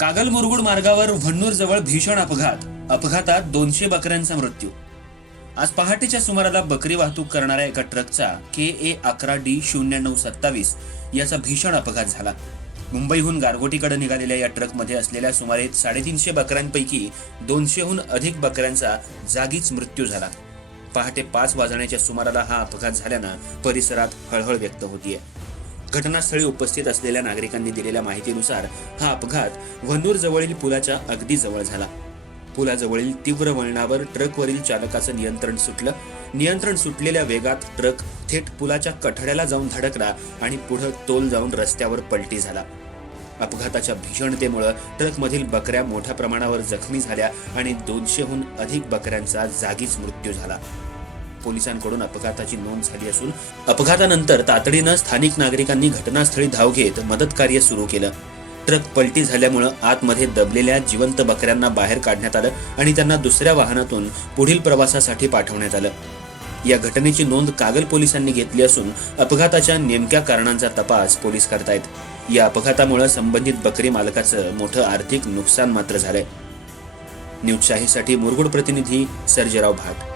कागल मुरगुड मार्गावर व्हन्नूर जवळ भीषण अपघात. अपघातात दोनशे बकऱ्यांचा मृत्यू. आज पहाटेच्या सुमाराला बकरी वाहतूक करणाऱ्या एका ट्रकचा के ए अकरा डी शून्य नऊ सत्तावीस याचा भीषण अपघात झाला. मुंबईहून गारगोटीकडे निघालेल्या या ट्रकमध्ये असलेल्या सुमारे साडेतीनशे बकऱ्यांपैकी दोनशेहून अधिक बकऱ्यांचा जागीच मृत्यू झाला. पहाटे पाच वाजण्याच्या सुमाराला हा अपघात झाल्यानं परिसरात हळहळ व्यक्त होतीये. घटनास्थळी उपस्थित असलेल्या नागरिकांनी दिलेल्या माहितीनुसार हा अपघात वनूर जवळील पुलाच्या अगदी जवळ झाला. पुलाजवळील तीव्र वळणावर ट्रकवरील चालकाचं नियंत्रण सुटलं. नियंत्रण सुटलेल्या वेगात ट्रक थेट पुलाच्या कठड्याला जाऊन धडकला आणि पुढं तोल जाऊन रस्त्यावर पलटी झाला. अपघाताच्या भीषणतेमुळे ट्रकमधील बकऱ्या मोठ्या प्रमाणावर जखमी झाल्या आणि दोनशेहून अधिक बकऱ्यांचा जागीच मृत्यू झाला. पोलिसांकडून अपघाताची नोंद झाली असून अपघातानंतर तातडीनं स्थानिक नागरिकांनी घटनास्थळी धाव घेत मदत कार्य सुरू केलं. ट्रक पलटी झाल्यामुळं आतमध्ये दबलेल्या जिवंत बकऱ्यांना बाहेर काढण्यात आलं आणि त्यांना दुसऱ्या वाहनातून पुढील प्रवासासाठी पाठवण्यात आलं. या घटनेची नोंद कागल पोलिसांनी घेतली असून अपघाताच्या नेमक्या कारणांचा तपास पोलीस करतायत. या अपघातामुळे संबंधित बकरी मालकाचं मोठं आर्थिक नुकसान मात्र झालंय. न्यूजशाहीसाठी मुरगुड प्रतिनिधी सर्जेराव भाट.